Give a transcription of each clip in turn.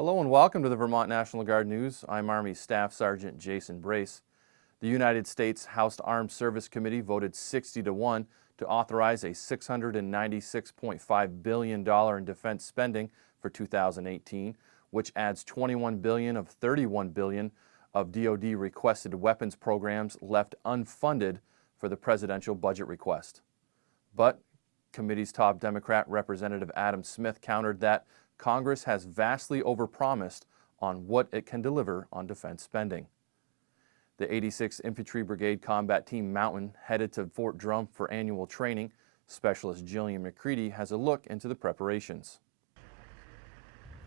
Hello and welcome to the Vermont National Guard News. I'm Army Staff Sergeant Jason Brace. The United States House Armed Service Committee voted 60-1 to authorize a $696.5 billion in defense spending for 2018, which adds $21 billion of $31 billion of DoD requested weapons programs left unfunded for the presidential budget request. But committee's top Democrat Representative Adam Smith countered that Congress has vastly overpromised on what it can deliver on defense spending. The 86th Infantry Brigade Combat Team Mountain headed to Fort Drum for annual training. Specialist Jillian McCready has a look into the preparations.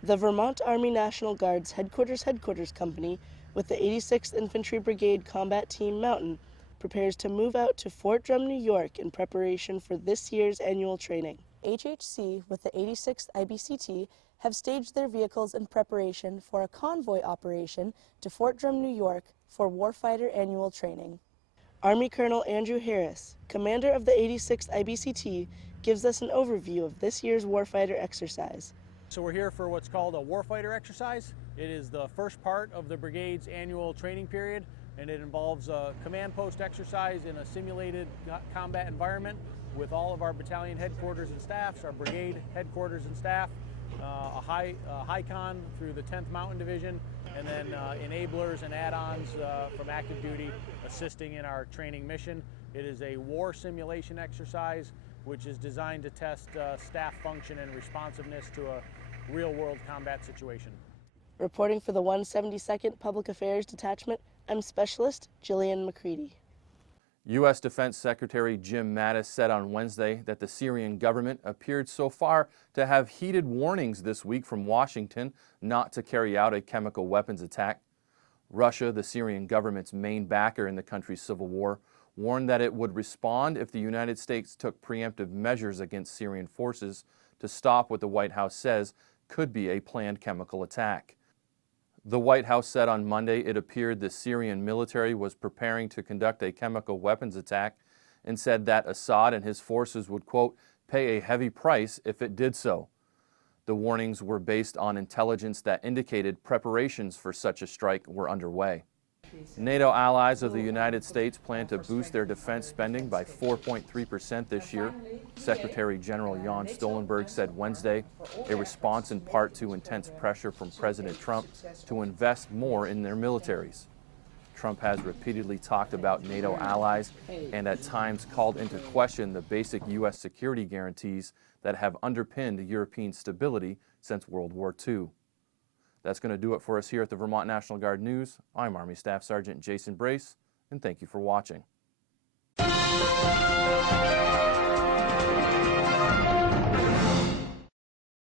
The Vermont Army National Guard's headquarters company with the 86th Infantry Brigade Combat Team Mountain prepares to move out to Fort Drum, New York in preparation for this year's annual training. HHC with the 86th IBCT have staged their vehicles in preparation for a convoy operation to Fort Drum, New York for warfighter annual training. Army Colonel Andrew Harris, commander of the 86th IBCT, gives us an overview of this year's warfighter exercise. So we're here for what's called a warfighter exercise. It is the first part of the brigade's annual training period, and it involves a command post exercise in a simulated combat environment with all of our battalion headquarters and staffs, our brigade headquarters and staff, a HICON through the 10th Mountain Division, and then enablers and add-ons from active duty assisting in our training mission. It is a war simulation exercise which is designed to test staff function and responsiveness to a real-world combat situation. Reporting for the 172nd Public Affairs Detachment, I'm Specialist Jillian McCready. U.S. Defense Secretary Jim Mattis said on Wednesday that the Syrian government appeared so far to have heeded warnings this week from Washington not to carry out a chemical weapons attack. Russia, the Syrian government's main backer in the country's civil war, warned that it would respond if the United States took preemptive measures against Syrian forces to stop what the White House says could be a planned chemical attack. The White House said on Monday it appeared the Syrian military was preparing to conduct a chemical weapons attack and said that Assad and his forces would, quote, pay a heavy price if it did so. The warnings were based on intelligence that indicated preparations for such a strike were underway. NATO allies of the United States plan to boost their defense spending by 4.3% this year. Secretary General Jens Stoltenberg said Wednesday, a response in part to intense pressure from President Trump to invest more in their militaries. Trump has repeatedly talked about NATO allies and at times called into question the basic U.S. security guarantees that have underpinned European stability since World War II. That's going to do it for us here at the Vermont National Guard News. I'm Army Staff Sergeant Jason Brace, and thank you for watching.